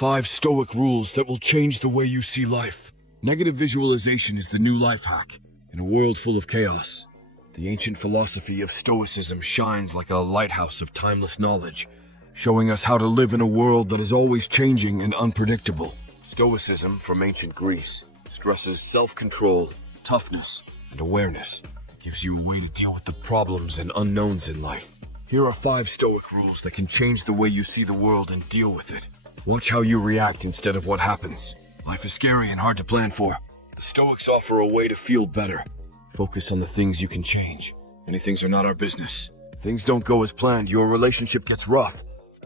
5 Stoic rules that will change the way you see life. Negative visualization is the new life hack. In a world full of chaos, the ancient philosophy of Stoicism shines like a lighthouse of timeless knowledge, showing us how to live in a world that is always changing and unpredictable. Stoicism, from ancient Greece, stresses self-control, toughness, and awareness. It gives you a way to deal with the problems and unknowns in life. Here are 5 Stoic rules that can change the way you see the world and deal with it. Watch how you react instead of what happens. Life is scary and hard to plan for. The Stoics offer a way to feel better. Focus on the things you can change. Many things are not our business. Things don't go as planned, your relationship gets rough,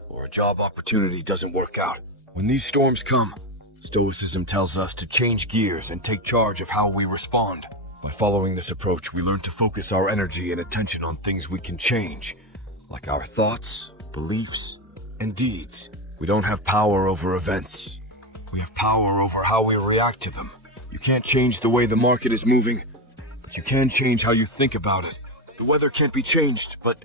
or a job opportunity doesn't work out. When these storms come, Stoicism tells us to change gears and take charge of how we respond. By following this approach, we learn to focus our energy and attention on things we can change, like our thoughts, beliefs, and deeds. We don't have power over events. We have power over how we react to them. You can't change the way the market is moving, but you can change how you think about it. The weather can't be changed, but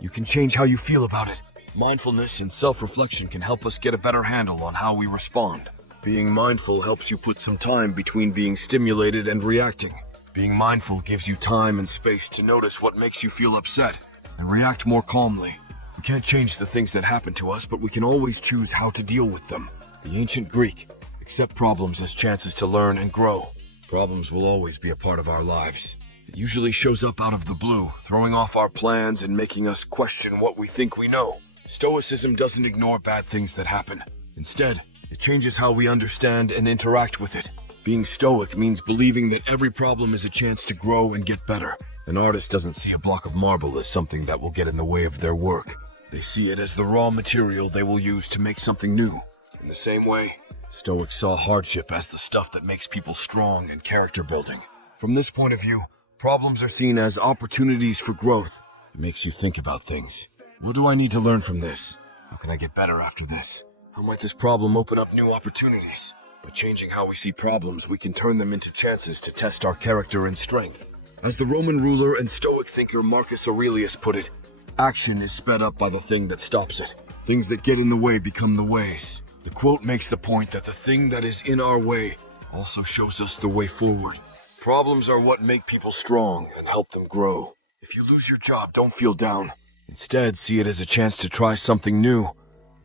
you can change how you feel about it. Mindfulness and self-reflection can help us get a better handle on how we respond. Being mindful helps you put some time between being stimulated and reacting. Being mindful gives you time and space to notice what makes you feel upset and react more calmly. We can't change the things that happen to us, but we can always choose how to deal with them. The ancient Greek accept problems as chances to learn and grow. Problems will always be a part of our lives. It usually shows up out of the blue, throwing off our plans and making us question what we think we know. Stoicism doesn't ignore bad things that happen. Instead, it changes how we understand and interact with it. Being stoic means believing that every problem is a chance to grow and get better. An artist doesn't see a block of marble as something that will get in the way of their work. They see it as the raw material they will use to make something new. In the same way, Stoics saw hardship as the stuff that makes people strong and character building. From this point of view, problems are seen as opportunities for growth. It makes you think about things. What do I need to learn from this? How can I get better after this? How might this problem open up new opportunities? By changing how we see problems, we can turn them into chances to test our character and strength. As the Roman ruler and Stoic thinker Marcus Aurelius put it, action is sped up by the thing that stops it. Things that get in the way become the ways. The quote makes the point that the thing that is in our way also shows us the way forward. Problems are what make people strong and help them grow. If you lose your job, don't feel down. Instead, see it as a chance to try something new,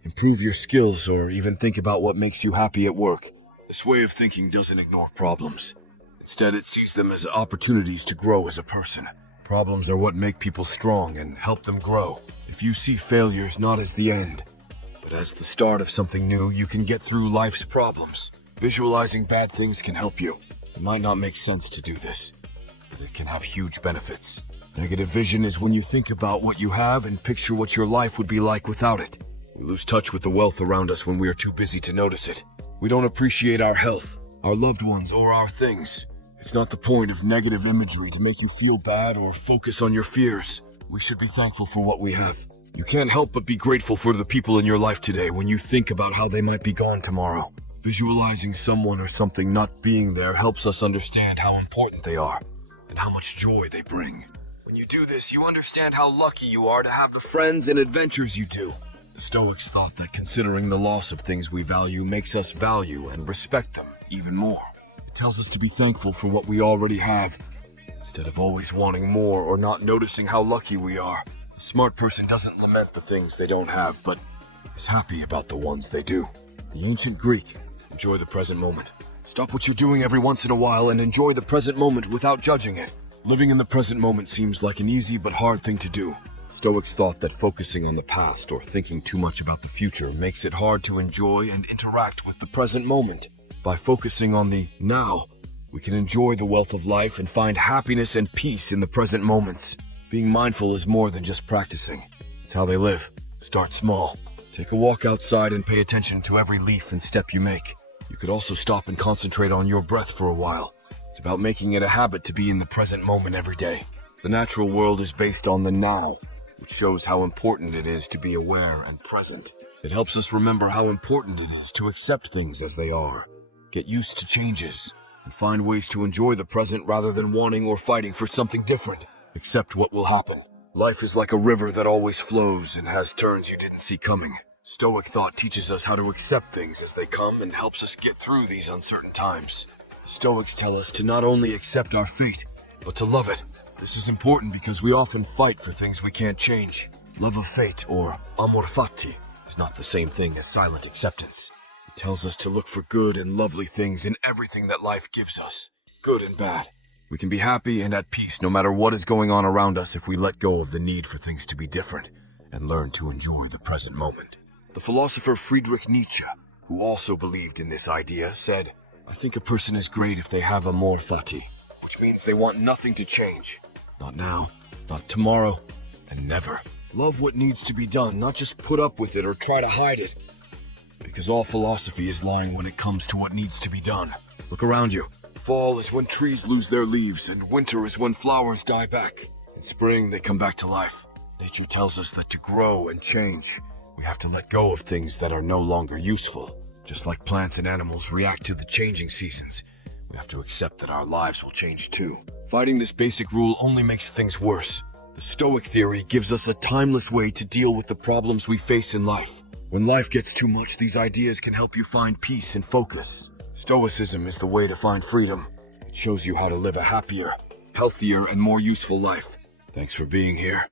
improve your skills, or even think about what makes you happy at work. This way of thinking doesn't ignore problems. Instead, it sees them as opportunities to grow as a person. Problems are what make people strong and help them grow. If you see failures not as the end, but as the start of something new, you can get through life's problems. Visualizing bad things can help you. It might not make sense to do this, but it can have huge benefits. Negative vision is when you think about what you have and picture what your life would be like without it. We lose touch with the wealth around us when we are too busy to notice it. We don't appreciate our health, our loved ones, or our things. It's not the point of negative imagery to make you feel bad or focus on your fears. We should be thankful for what we have. You can't help but be grateful for the people in your life today when you think about how they might be gone tomorrow. Visualizing someone or something not being there helps us understand how important they are and how much joy they bring. When you do this, you understand how lucky you are to have the friends and adventures you do. The Stoics thought that considering the loss of things we value makes us value and respect them even more. It tells us to be thankful for what we already have, instead of always wanting more or not noticing how lucky we are. A smart person doesn't lament the things they don't have, but is happy about the ones they do. The ancient Greek, enjoy the present moment. Stop what you're doing every once in a while and enjoy the present moment without judging it. Living in the present moment seems like an easy but hard thing to do. Stoics thought that focusing on the past or thinking too much about the future makes it hard to enjoy and interact with the present moment. By focusing on the now, we can enjoy the wealth of life and find happiness and peace in the present moments. Being mindful is more than just practicing. It's how they live. Start small. Take a walk outside and pay attention to every leaf and step you make. You could also stop and concentrate on your breath for a while. It's about making it a habit to be in the present moment every day. The natural world is based on the now, which shows how important it is to be aware and present. It helps us remember how important it is to accept things as they are. Get used to changes, and find ways to enjoy the present rather than wanting or fighting for something different. Accept what will happen. Life is like a river that always flows and has turns you didn't see coming. Stoic thought teaches us how to accept things as they come and helps us get through these uncertain times. The Stoics tell us to not only accept our fate, but to love it. This is important because we often fight for things we can't change. Love of fate, or amor fati, is not the same thing as silent acceptance. It tells us to look for good and lovely things in everything that life gives us, good and bad. We can be happy and at peace no matter what is going on around us if we let go of the need for things to be different and learn to enjoy the present moment. The philosopher Friedrich Nietzsche, who also believed in this idea, said, "I think a person is great if they have amor fati, which means they want nothing to change. Not now, not tomorrow, and never. Love what needs to be done, not just put up with it or try to hide it. Because all philosophy is lying when it comes to what needs to be done. Look around you. Fall is when trees lose their leaves, and winter is when flowers die back. In spring, they come back to life. Nature tells us that to grow and change, we have to let go of things that are no longer useful. Just like plants and animals react to the changing seasons, we have to accept that our lives will change too. Fighting this basic rule only makes things worse. The Stoic theory gives us a timeless way to deal with the problems we face in life. When life gets too much, these ideas can help you find peace and focus. Stoicism is the way to find freedom. It shows you how to live a happier, healthier, and more useful life. Thanks for being here.